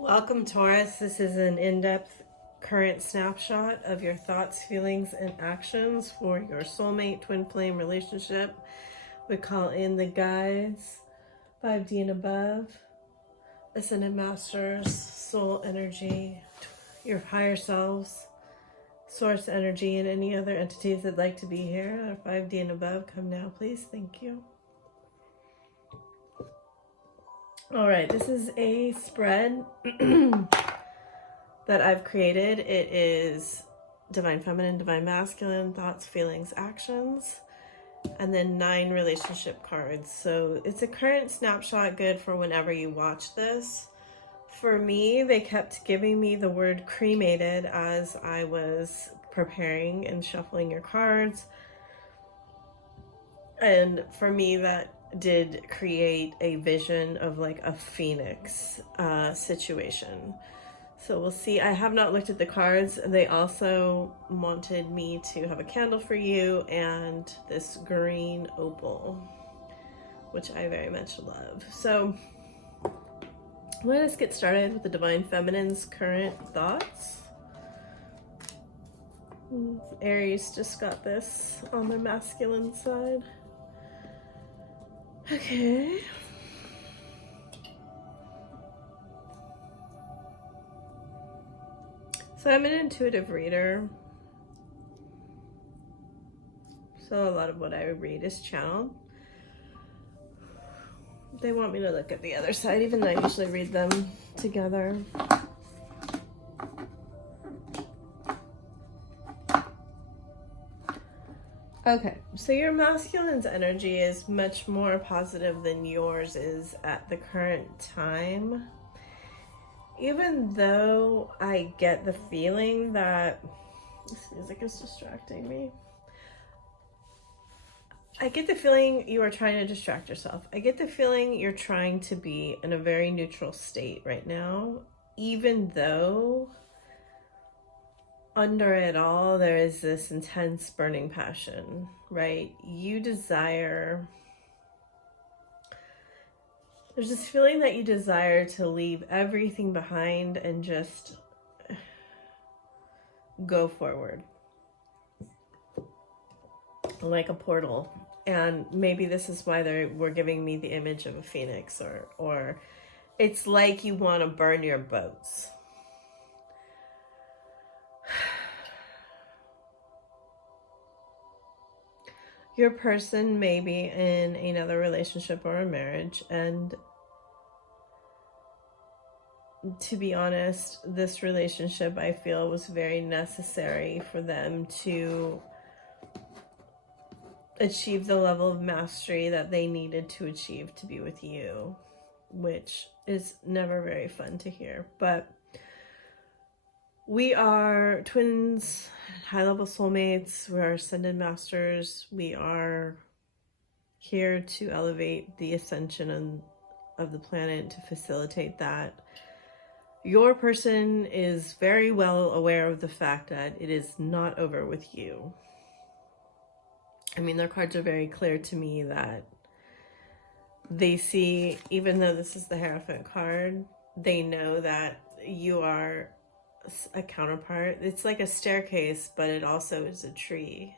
Welcome, Taurus. This is an in-depth current snapshot of your thoughts, feelings, and actions for your soulmate twin flame relationship. We call in the guides, 5D and above, ascended masters, soul energy, your higher selves, source energy, and any other entities that'd like to be here. 5D and above, come now, please. Thank you. All right, this is a spread that I've created. It is divine feminine, divine masculine, thoughts, feelings, actions, and then 9 relationship cards. So it's a current snapshot, good for whenever you watch this. For me, they kept giving me the word cremated as I was preparing and shuffling your cards. And for me, that did create a vision of like a phoenix situation. So we'll see. I have not looked at the cards. They also wanted me to have a candle for you and this green opal, which I very much love. So let us get started with the Divine Feminine's current thoughts. Aries just got this on their masculine side. Okay. So I'm an intuitive reader. So a lot of what I read is channeled. They want me to look at the other side, even though I usually read them together. Okay, so your masculine's energy is much more positive than yours is at the current time. Even though I get the feeling that this music is distracting me. I get the feeling you are trying to distract yourself. I get the feeling you're trying to be in a very neutral state right now, even though under it all, there is this intense burning passion, right? You desire, there's this feeling that you desire to leave everything behind and just go forward. Like a portal. And maybe this is why they were giving me the image of a phoenix, or it's like you want to burn your boats. Your person may be in another relationship or a marriage, and to be honest, this relationship I feel was very necessary for them to achieve the level of mastery that they needed to achieve to be with you, which is never very fun to hear. But we are twins, high-level soulmates. We are ascended masters. We are here to elevate the ascension of the planet, to facilitate that. Your person is very well aware of the fact that it is not over with you. I mean, their cards are very clear to me that they see, even though this is the Hierophant card, they know that you are a counterpart. It's like a staircase, but it also is a tree,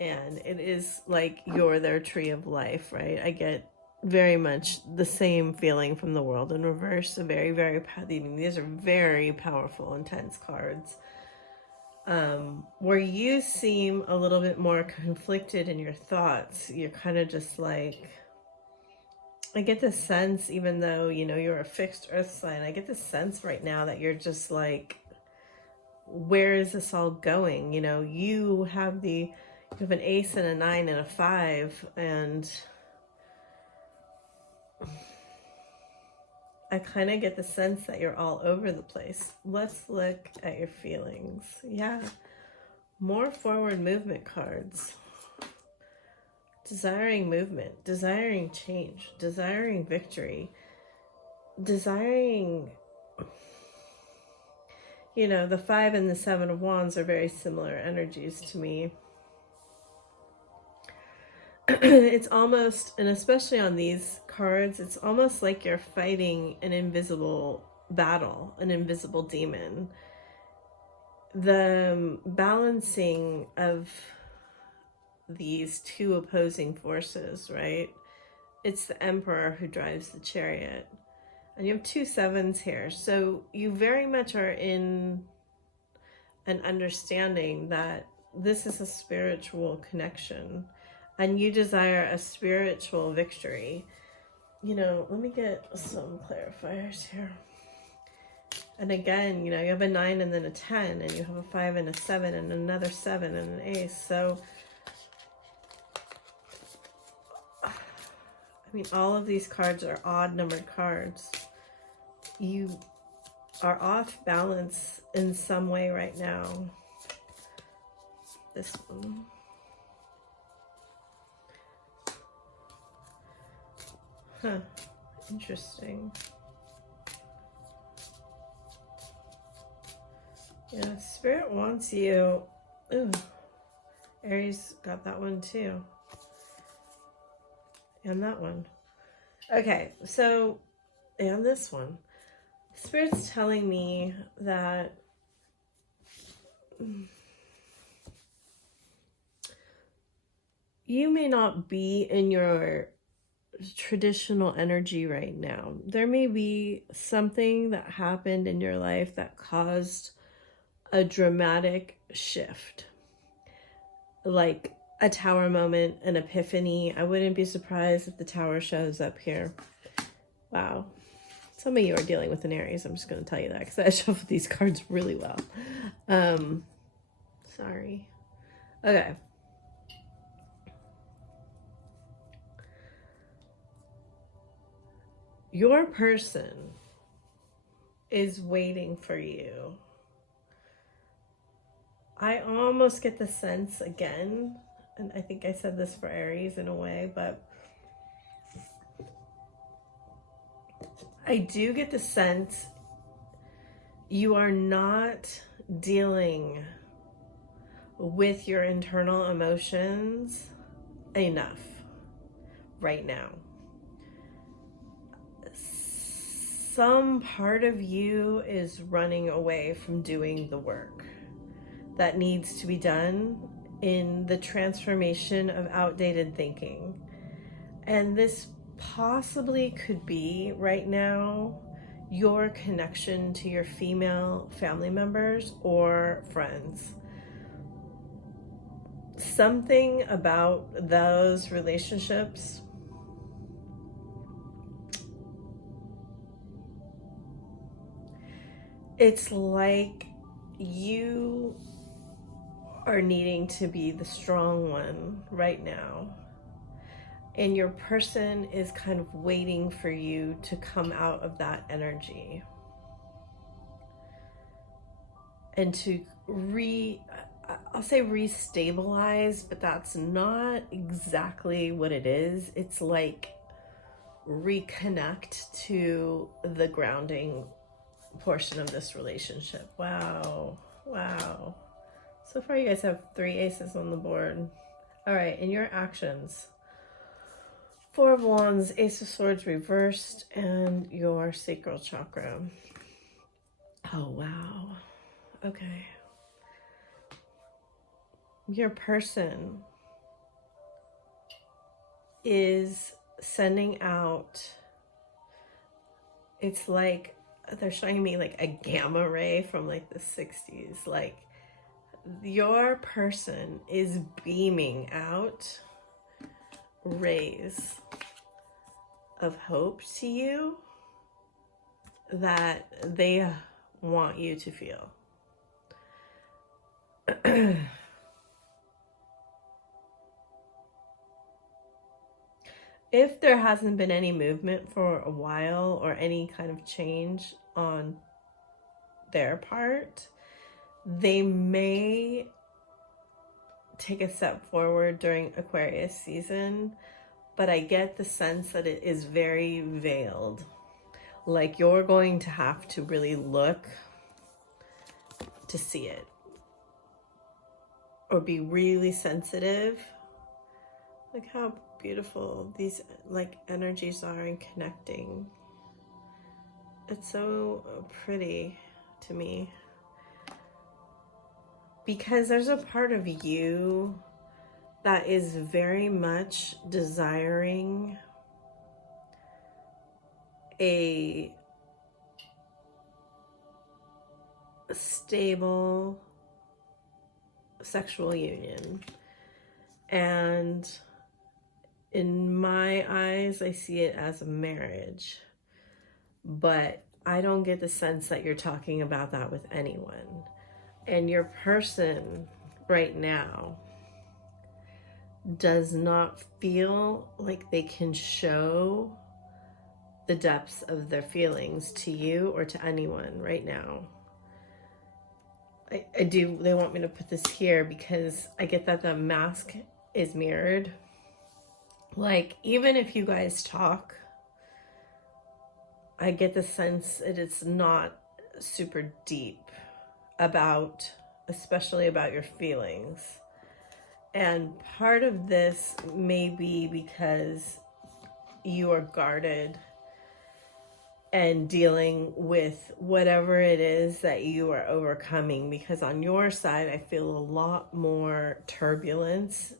and it is like you're their tree of life, right? I get very much the same feeling from the World in Reverse. These are very powerful, intense cards, where you seem a little bit more conflicted in your thoughts. You're kind of just like, I get the sense, even though, you know, you're a fixed earth sign, I get the sense right now that you're just like, where is this all going? You know, you have an ace and a 9 and a 5, and I kind of get the sense that you're all over the place. Let's look at your feelings. Yeah, more forward movement cards. Desiring movement, desiring change, desiring victory, desiring, you know, the 5 and the 7 of Wands are very similar energies to me. It's almost, and especially on these cards, it's almost like you're fighting an invisible battle, an invisible demon. The balancing of these two opposing forces, right? It's the Emperor who drives the chariot. And you have 2 sevens here. So you very much are in an understanding that this is a spiritual connection and you desire a spiritual victory. You know, let me get some clarifiers here. And again, you know, you have a 9 and then a 10, and you have a 5 and a 7 and another 7 and an ace. So, I mean, all of these cards are odd numbered cards. You are off balance in some way right now. This one. Huh. Interesting. Yeah, Spirit wants you. Ooh. Aries got that one too. And that one. Okay, so, and this one. Spirit's telling me that you may not be in your traditional energy right now. There may be something that happened in your life that caused a dramatic shift. Like a tower moment, an epiphany. I wouldn't be surprised if the tower shows up here. Wow. Some of you are dealing with an Aries. I'm just going to tell you that because I shuffled these cards really well. Sorry. Okay. Your person is waiting for you. I almost get the sense again, and I think I said this for Aries in a way, but I do get the sense you are not dealing with your internal emotions enough right now. Some part of you is running away from doing the work that needs to be done in the transformation of outdated thinking. And this possibly could be right now your connection to your female family members or friends. Something about those relationships it's like you are needing to be the strong one right now. And your person is kind of waiting for you to come out of that energy. And to I'll say restabilize, but that's not exactly what it is. It's like reconnect to the grounding portion of this relationship. Wow. Wow. So far you guys have 3 aces on the board. All right, in your actions. 4 of Wands, Ace of Swords reversed, and your sacral chakra. Oh, wow. Okay. Your person is sending out, it's like they're showing me like a gamma ray from like the 60s. Like your person is beaming out rays of hope to you that they want you to feel. If there hasn't been any movement for a while or any kind of change on their part, they may take a step forward during Aquarius season, but I get the sense that it is very veiled. Like you're going to have to really look to see it or be really sensitive. Like how beautiful these like energies are in connecting. it's so pretty to me, because there's a part of you that is very much desiring a stable sexual union. And in my eyes, I see it as a marriage. But I don't get the sense that you're talking about that with anyone. And your person right now does not feel like they can show the depths of their feelings to you or to anyone right now. They want me to put this here because I get that the mask is mirrored. Like, even if you guys talk, I get the sense that it's not super deep about, especially about your feelings. And part of this may be because you are guarded and dealing with whatever it is that you are overcoming, because on your side, I feel a lot more turbulence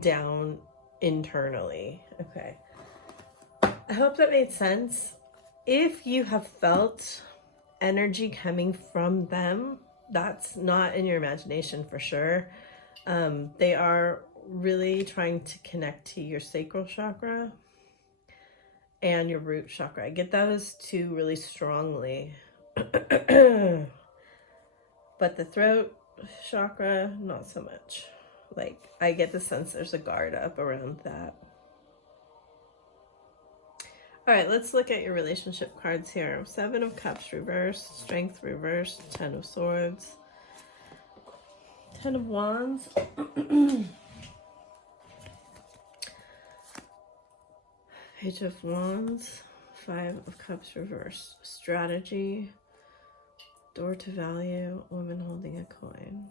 down internally. Okay. I hope that made sense. If you have felt energy coming from them, that's not in your imagination for sure. They are really trying to connect to your sacral chakra and your root chakra. I get those two really strongly. But the throat chakra, not so much. Like, I get the sense there's a guard up around that. All right, let's look at your relationship cards here. 7 of Cups reversed, Strength reversed, 10 of Swords, 10 of Wands. Page of Wands, 5 of Cups reversed, Strategy, Door to Value, Woman holding a coin.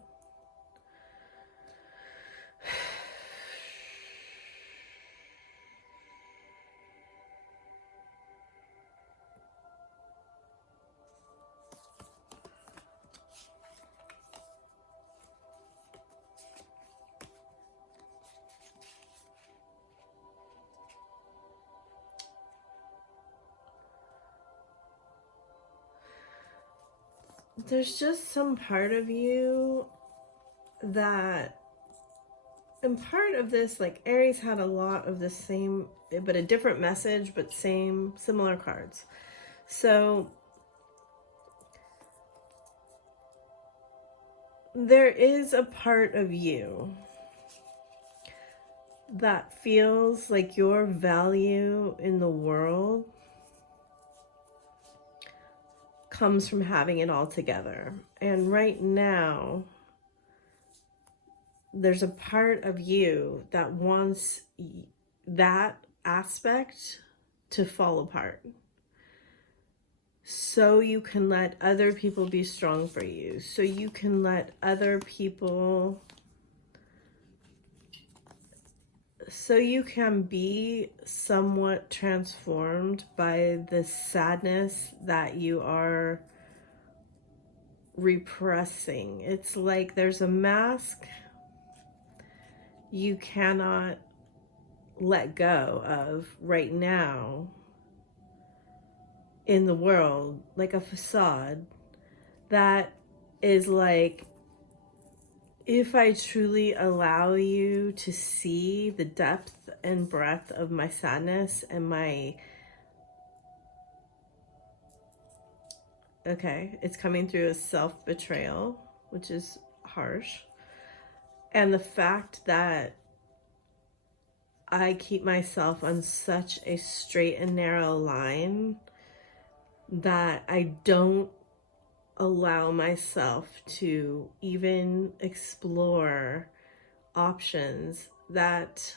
There's just some part of you that, and part of this, like Aries had a lot of the same, but a different message, but similar cards. So there is a part of you that feels like your value in the world comes from having it all together. And right now, there's a part of you that wants that aspect to fall apart, so you can let other people be strong for you, so you can let other people, so you can be somewhat transformed by the sadness that you are repressing. It's like there's a mask you cannot let go of right now in the world, like a facade that is like, if I truly allow you to see the depth and breadth of my sadness and my, okay, it's coming through as self-betrayal, which is harsh. And the fact that I keep myself on such a straight and narrow line that I don't allow myself to even explore options that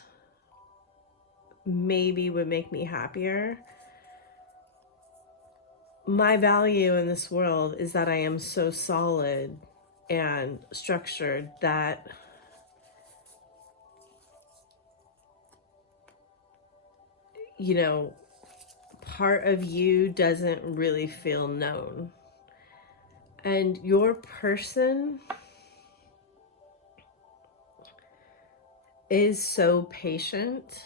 maybe would make me happier. My value in this world is that I am so solid and structured that part of you doesn't really feel known. And your person is so patient.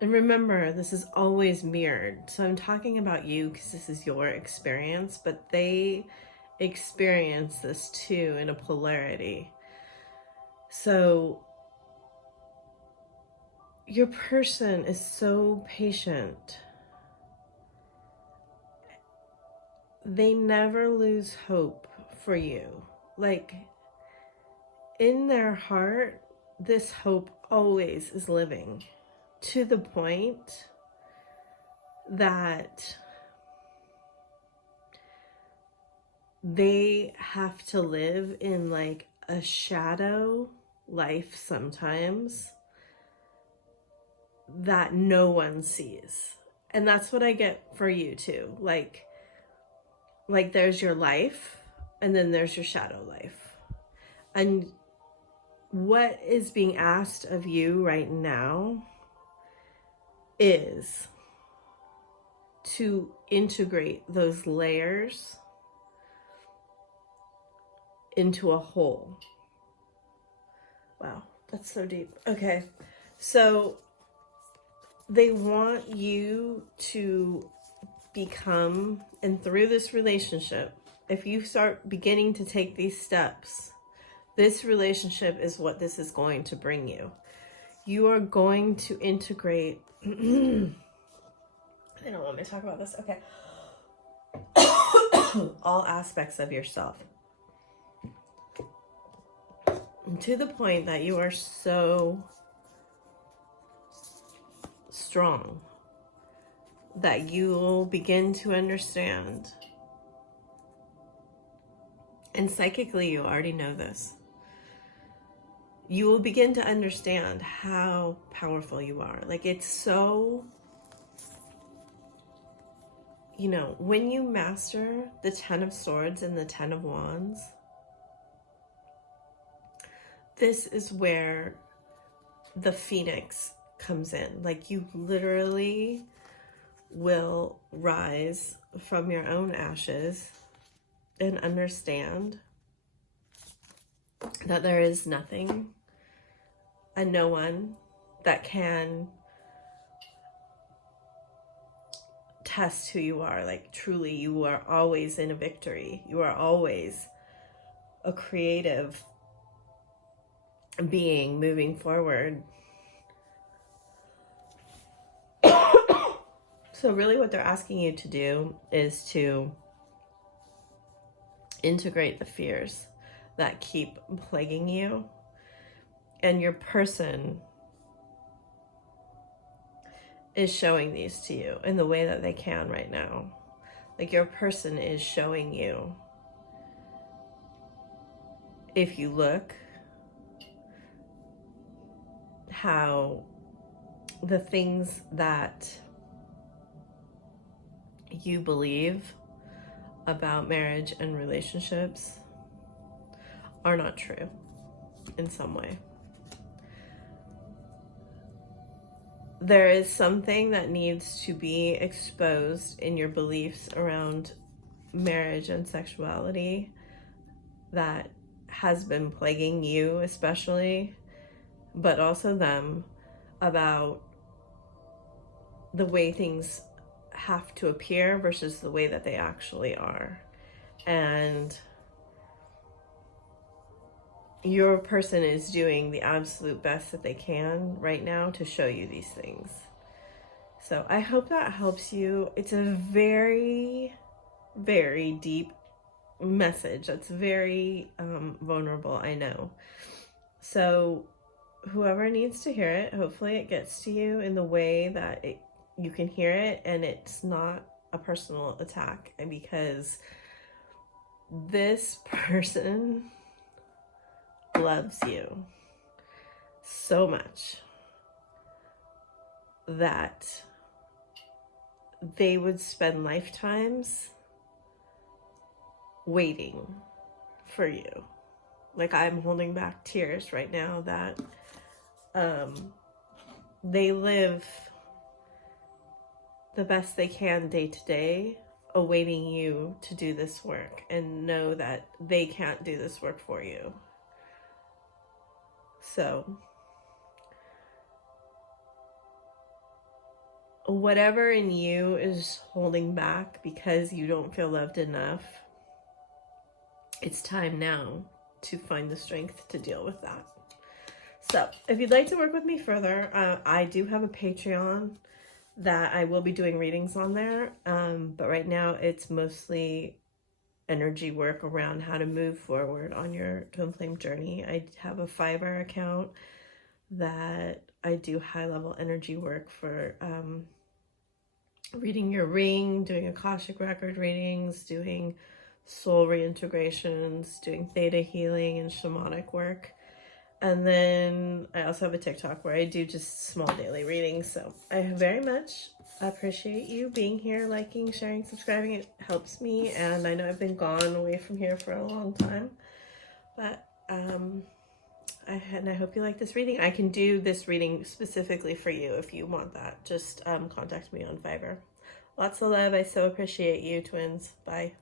And remember, this is always mirrored. So I'm talking about you because this is your experience, but they experience this too in a polarity. So your person is so patient. They never lose hope for you. Like, in their heart, this hope always is living, to the point that they have to live in like a shadow life sometimes that no one sees. And that's what I get for you too. Like there's your life, and then there's your shadow life. And what is being asked of you right now is to integrate those layers into a whole. Wow, that's so deep. Okay, so they want you to become, and through this relationship, if you start beginning to take these steps, this relationship is what this is going to bring you. You are going to integrate. They don't want me to talk about this. Okay. All aspects of yourself. And to the point that you are so strong that you will begin to understand. And psychically, you already know this. You will begin to understand how powerful you are. Like, it's so, you know, when you master the 10 of Swords and the 10 of Wands, this is where the Phoenix comes in. Like, you literally will rise from your own ashes and understand that there is nothing and no one that can test who you are. Like, truly, you are always in a victory. You are always a creative being moving forward. So really what they're asking you to do is to integrate the fears that keep plaguing you. And your person is showing these to you in the way that they can right now. Like, your person is showing you, if you look, how the things that you believe about marriage and relationships are not true in some way. There is something that needs to be exposed in your beliefs around marriage and sexuality that has been plaguing you especially, but also them, about the way things have to appear versus the way that they actually are. And your person is doing the absolute best that they can right now to show you these things. So I hope that helps you. It's a very, very deep message. That's very vulnerable, I know. So whoever needs to hear it, hopefully it gets to you in the way that you can hear it and it's not a personal attack, because this person loves you so much that they would spend lifetimes waiting for you. Like, I'm holding back tears right now that they live the best they can day to day, awaiting you to do this work, and know that they can't do this work for you. So whatever in you is holding back because you don't feel loved enough, it's time now to find the strength to deal with that. So if you'd like to work with me further, I do have a Patreon that I will be doing readings on there. But right now it's mostly energy work around how to move forward on your twin flame journey. I have a Fiverr account that I do high level energy work for reading your ring, doing Akashic record readings, doing soul reintegrations, doing theta healing and shamanic work. And then I also have a TikTok where I do just small daily readings. So I very much appreciate you being here, liking, sharing, subscribing. It helps me. And I know I've been gone away from here for a long time. But I hope you like this reading. I can do this reading specifically for you if you want that. Just contact me on Fiverr. Lots of love. I so appreciate you, twins. Bye.